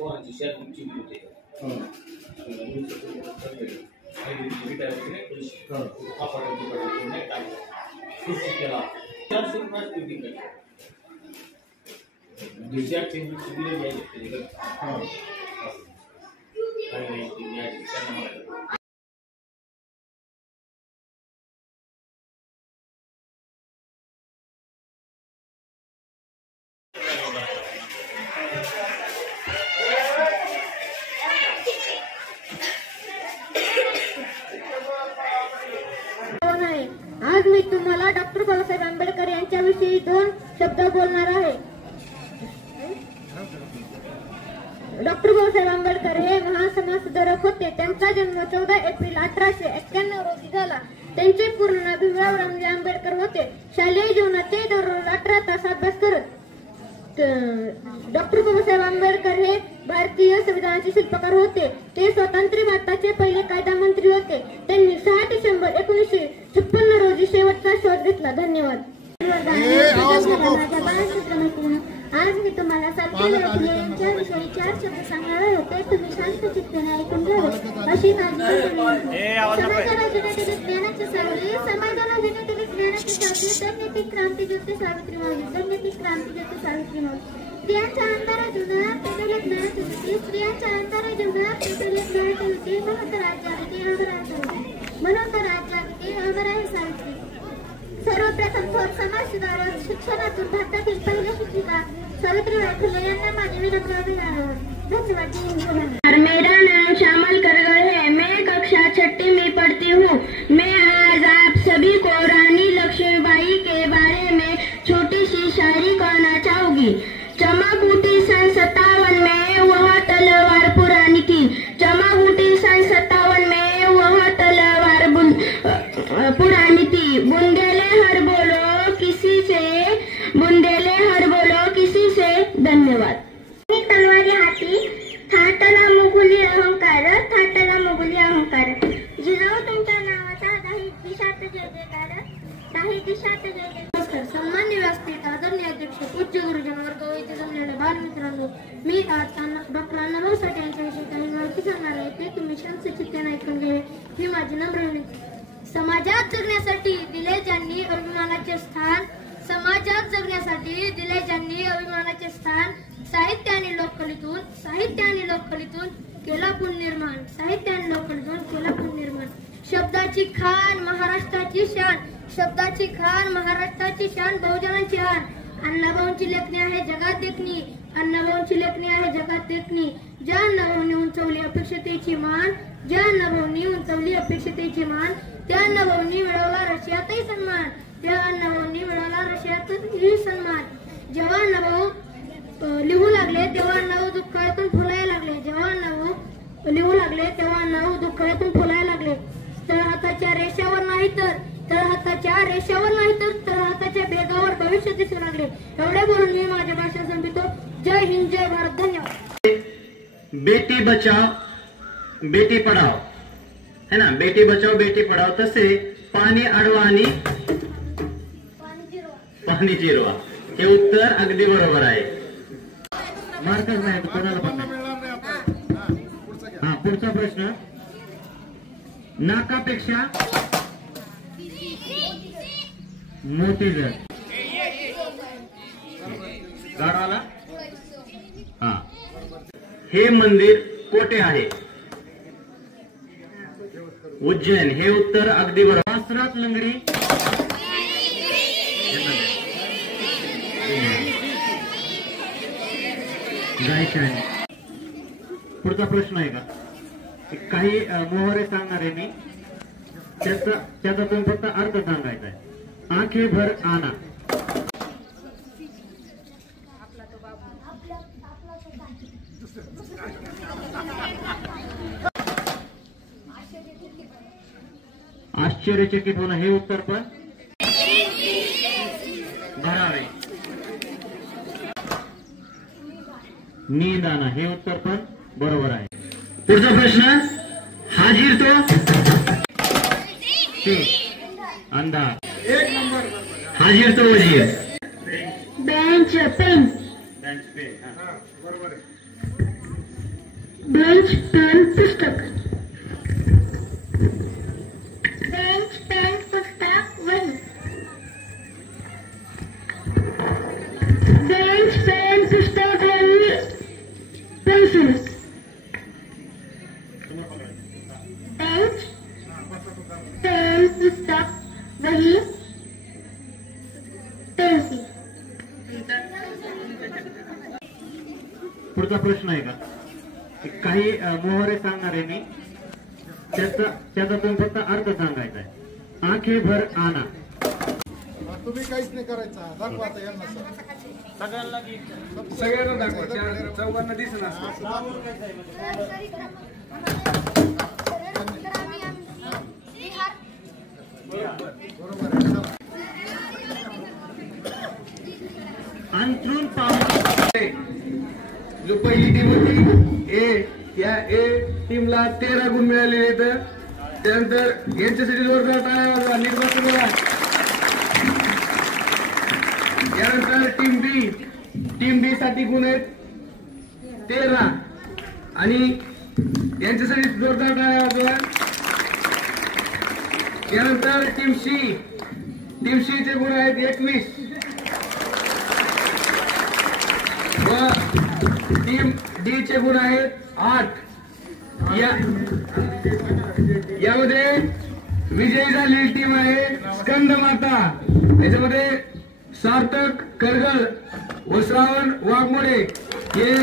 पोरांची शर्टची होते आज मी तुम्हाला डॉक्टर बाबासाहेब आंबेडकर यांच्याविषयी 2 शब्द बोलणार आहे। डॉक्टर बाबासाहेब आंबेडकर हे महासमाजसुधारक होते। त्यांचा जन्म 14 एप्रिल 1891 रोजी झाला। त्यांचे पूर्ण नाव भीमराव रामजी आंबेडकर होते। शालेय जीवनात ते दररोज 18 तास अभ्यास करत। डॉक्टर बाबासाहेब आंबेडकर हे भारतीय संविधानाचे शिल्पकार होते। ते स्वतंत्र भारताचे पहिले कायदा मंत्री होते। त्यांनी 6 डिसेंबर 1956 रोजी शेवटचा श्वास घेतला। धन्यवाद। आज मी तुम्हाला सावित्रीबाई फुले यांच्याविषयी 4 शब्द सांगणार होते। तुम्ही शांत चित्ताने ऐकून घ्यावे अशी माझी समाजाला जनतेने ज्ञानाची सावली, समाजाला जनतेने ज्ञानाची सावली, धन्यती क्रांतीज्योती सावित्रीबाई, धन्यती क्रांतीज्योती सावित्रीबाई। स्त्रियांच्या अंधारात जीवनात पेटवले ज्ञानाची ज्योती, स्त्रियांच्या अंधारात जीवनात पेटवले ज्ञानाची ज्योती, म्हणून तर आज जागती अमर आहे सावित्री। सर्वप्रथम थोर समाज सुधारक, शिक्षणातून भारतातील पहिल्या शिक्षिका सावित्रीबाई फुले यांना माझे विनम्र अभिवादन। धन्यवाद। मेरा नाम श्यामल करगल है। मैं कक्षा 6 में पढ़ती हूँ। मैं आज आप सभी को रानी लक्ष्मीबाई के बारे में छोटी सी शायरी कहना चाहूंगी। चमक उठी सन 57 में वह तलवार पुरानी थी। चमक उठी सन 57 में वह तलवार पुरानी थी। बुंदेले हर बोलो किसी से, बुंदेले हर बोलो किसी से। धन्यवाद। तलवारी हाती थाटला मुघुली अहंकार, थाटला मुघुली अहंकार। जिजाऊ तुमच्या नावाचा दाही दिशात जय जयकार, दाही दिशात जय जय। नमस्कार। सन्मान्य व्यासपीठ, आदरणीय अध्यक्ष, पूज्य गुरुजन वर्ग, इथे जमलेले बालमित्रांनो, मी आज डॉक्टर अण्णाभाऊ साठे यांच्याविषयी काही माहिती सांगणार आहे। ते तुम्ही शांत चित्ताने ऐकून घ्यावे ही माझी नम्र विनंती। समाजात जगण्यासाठी दिले ज्यांनी अभिमानाचे स्थान, समाजात जगण्यासाठी दिले ज्यांनी अभिमानाचे स्थान, साहित्य आणि लोककलेतून, साहित्य आणि लोककलेतून केला पुनर्निर्माण, साहित्य आणि लोककलेतून केला पुनर्निर्माण। शब्दाची खान महाराष्ट्राची शान, शब्दाची खान महाराष्ट्राची शान, बहुजनांची हान। अण्णाभाऊंची लेखणी आहे जगात देखणी, अण्णाभाऊंची लेखणी आहे जगात देखणी। ज्या अण्णाभाऊंनी उंचवली अपेक्षतेची मान, ज्या अण्णाभाऊंनी उंचवली अपेक्षतेची मान, त्या अण्णाभाऊंनी मिळवला रशियातही सन्मान, त्या अण्णाभाऊंनी मिळवला रशियातही सन्मान। जेव्हा अण्णाभाऊ लिहू लागले तेव्हा अण्णाभाऊ दुःखातून फुलायला लागले, जेव्हा अण्णाभाऊ लिहू लागले तेव्हा अण्णाभाऊ दुःखातून फुलायला लागले। तळहाताच्या रेषावर नाही तर, तळहाताच्या रेषावर नाही तर तळहाताच्या बेगावर भविष्य दिसू लागले। एवढे बोलून मी माझे भाषण संपवितो। जय हिंद, जय भारत। धन्यवाद। बेटी बचाओ बेटी पढ़ाओ है ना, बेटी बचाओ बेटी पढ़ाओ। तसे पाणी अडवा आणि पाणी जिरवा हे उत्तर अगदी बरोबर आहे। मार्कच नाही कोणाला पण नाही। हा, पुढचा प्रश्न। नाकापेक्षा मोठी जर गाडाला, हा, हे मंदिर कोठे आहे? उज्जैन हे उत्तर अगदी बरोबर। वासरात लंगडी गायच्या आहे। पुढचा प्रश्न आहे का? काही मोहरे सांगणार आहे मी, त्याचा फक्त अर्थ सांगायचा आहे। आंखे भर आना, आश्चर्यचकित होणं हे उत्तर पण भरावे। नींद आना हे उत्तर पण बरोबर आहे। पुढचा प्रश्न। हाजीर तो अंधार, हाजीर तो वजीर। बेंच पेन, बेंच पे, बरोबर आहे। बेंच पेन पुस्तक बेंच पेन पुस्तक वही बेंच पेन पुस्तक वही पेन्सिल बेंच पेन पुस्तक वही पेन्सिल पुढचा प्रश्न आहे का काही मोहरे सांगणार आहे मी त्याचा तुम्ही फक्त अर्थ सांगायचा आहे आंखे भर आना तुम्ही काहीच नाही करायचा दाखवायचा यांना सगळ्यांना दाखवा चौघांना दिसणार अंतरून पाहून जो पहिली टीम होती या ए टीमला 13 गुण मिळालेले आहेत. त्यानंतर यांच्यासाठी जोरदार टाळ्या वाजवा. नीट बसून बघा. यानंतर टीम बी साठी गुण आहेत 13 आणि यांच्यासाठी जोरदार टाळ्या वाजवा. यानंतर टीम सी चे गुण आहेत 21 व टीम डी चे गुण आहेत 8. यामध्ये विजयी झालेली टीम आहे स्कंद माता. याच्यामध्ये सार्थक करगळ व श्रावण वाघमोडे हे